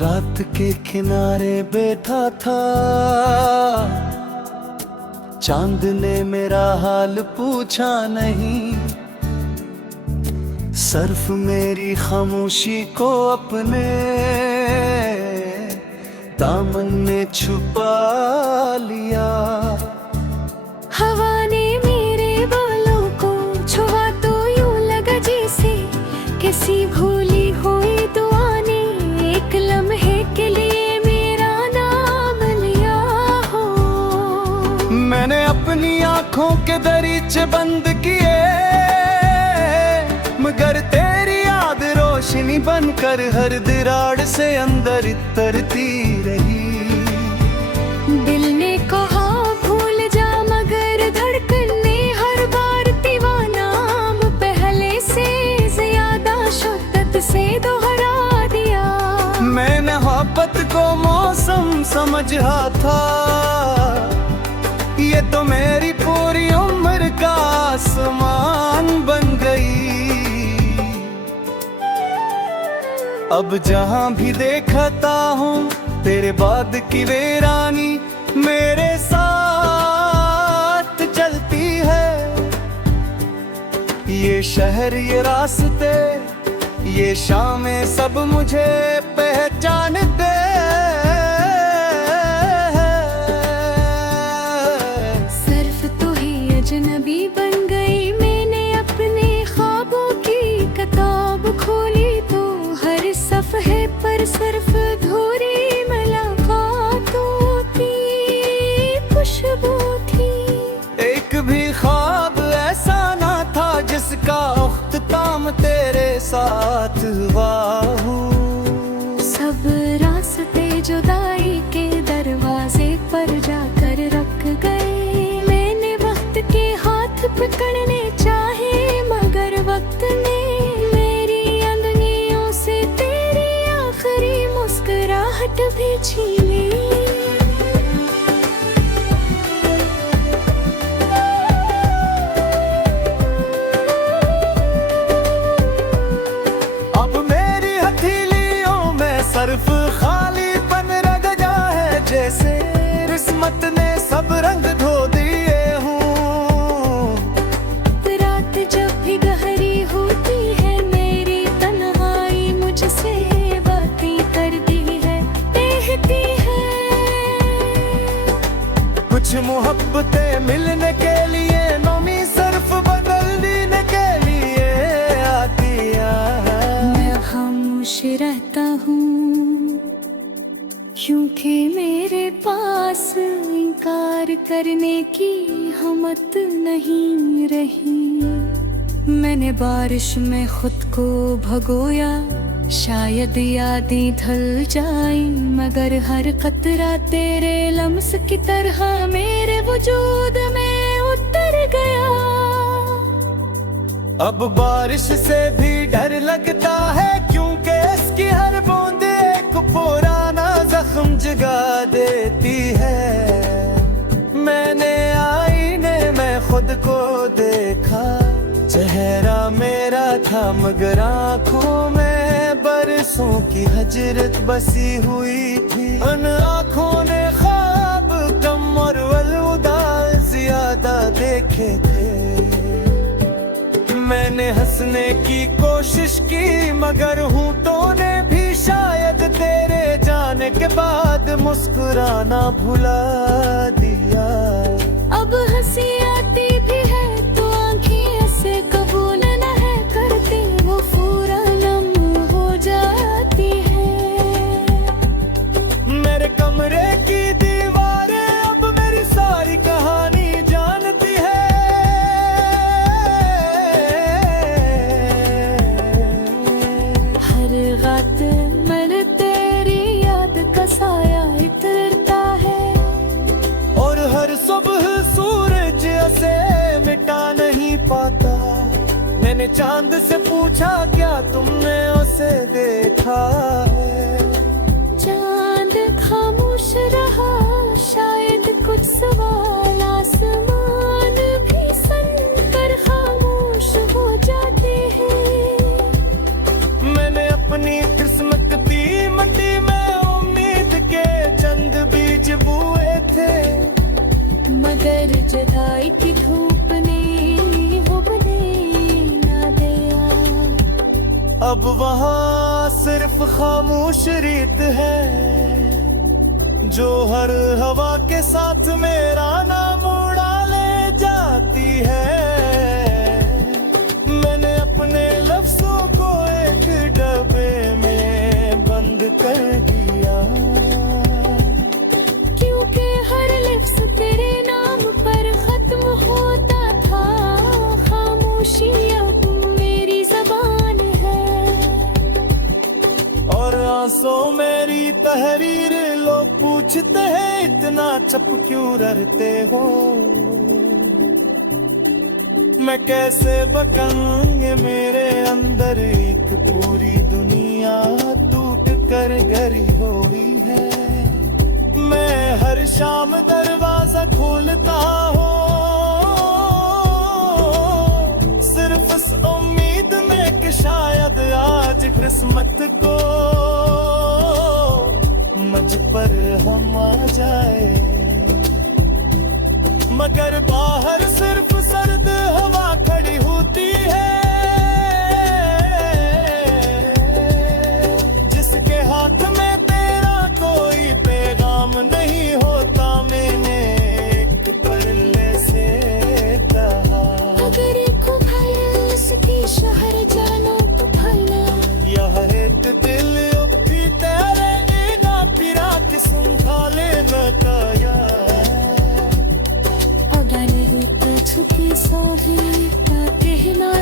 रात के किनारे बैठा था, चांद ने मेरा हाल पूछा नहीं। सर्फ मेरी खामोशी को अपने दामन में छुपा लिया। हवा ने मेरे बालों को छुआ तो यूं लगा जैसे किसी भूली हुई दुआ ने एक लम्हे के लिए मेरा नाम लिया हो। मैंने अपनी आंखों के दरीचे बंद किए, मगर तेरी याद रोशनी बनकर हर दरार से अंदर उतरती रही। दिल ने कहा भूल जा, मगर धड़कन ने हर बार दीवाना नाम पहले से ज्यादा शिद्दत से दोहरा दिया। मैंने मोहब्बत को मौसम समझा था, ये तो मेरी पूरी उम्र का आसमान बन गई। अब जहां भी देखता हूँ तेरे बाद की वीरानी मेरे साथ चलती है। ये शहर, ये रास्ते, ये शामें सब मुझे पहचानते हैं। सिर्फ तू ही अजनबी बन गई, मैंने अपने ख्वाबों की किताब खोली तो हर सफ़हे पर सिर्फ धूरी मुलाकातों की खुशबू थी। एक भी ख्वाब ऐसा ना था जिसका अख्ताम तेरे साथ हुआ हो। सब रास्ते जुदाई के दरवाजे पर जाकर रख गए। मैंने वक्त के हाथ पकड़ने चाहे, मगर वक्त ने मेरी अंगलियों से तेरी आखिरी मुस्कुराहट भी छीनी। अब मेरी हथेलियों में सिर्फ खालीपन रह गया है, जैसे किस्मत ने सब रंग धो दिए हूँ। रात जब भी गहरी होती है, मेरी तन्हाई मुझसे बातें करती है, कहती है। कुछ मोहब्बतें मिलने के लिए नौमी सिर्फ बदलने के लिए आती है। मैं खामोश रहता हूँ क्योंकि मेरे पास इनकार करने की हिम्मत नहीं रही। मैंने बारिश में खुद को भगोया, शायद यादें ढल जाएं, मगर हर कतरा तेरे लम्स की तरह मेरे वजूद में उतर गया। अब बारिश से भी डर लगता है, क्योंकि इसकी हर बूंद एक पुराना जख्म जगा देती है। मैंने आईने में खुद को देखा, चेहरा मेरा था मगर आँखों में बरसों की हजरत बसी हुई थी। उन आँखों ने ख्वाब कम और अलविदा ज्यादा देखे थे। मैंने हंसने की कोशिश की, मगर होंठों ने भी शायद तेरे जाने के बाद मुस्कुराना भुला दिया। अब हंसी आती भी है तो आंखें ऐसे कबूल न है करती, वो पूरा नम हो जाती है। मेरे कमरे की दीवारें अब मेरी सारी कहानी जानती है। हर रात मैंने तेरी याद का साया इतरता है, और हर सुबह सूरज से मिटा नहीं पाता। मैंने चांद से पूछा क्या तुमने उसे देखा है। चांद खामोश रहा, शायद कुछ सवाल आसमान भी सुनकर खामोश हो जाते हैं। मैंने अपनी किस्मत की मट्टी में मगर जुदाई की धूप ने उगने न दिया। अब वहाँ सिर्फ खामोश रेत है जो हर हवा के साथ मेरा नाम उड़ा ले जाती है। मैंने अपने लफ्जों को एक डब्बे में बंद कर दिया, क्योंकि हर लफ्ज तेरे नाम पर खत्म होता था। खामोशी अब मेरी ज़बान है और आंसू मेरी तहरीर। लोग पूछते हैं इतना चुप क्यों रहते हो, मैं कैसे बताऊंगे मेरे अंदर एक पूरी दुनिया टूट कर गरी हुई है। मैं हर शाम दरवाजा खोलता हूँ सिर्फ इस उम्मीद में कि शायद आज किस्मत को मुझ पर हम आ जाए। मगर बाहर सिर्फ सर्द हवा खड़ी होती है जिसके हाथ में तेरा कोई पैगाम नहीं होता। मैंने एक परले से कहा, अगर एक भय इसकी शहर जानो तो भला। यह एक दिल भी तेरे पिरा के सुन खाले बताया। अगर छुपी सो भी कहना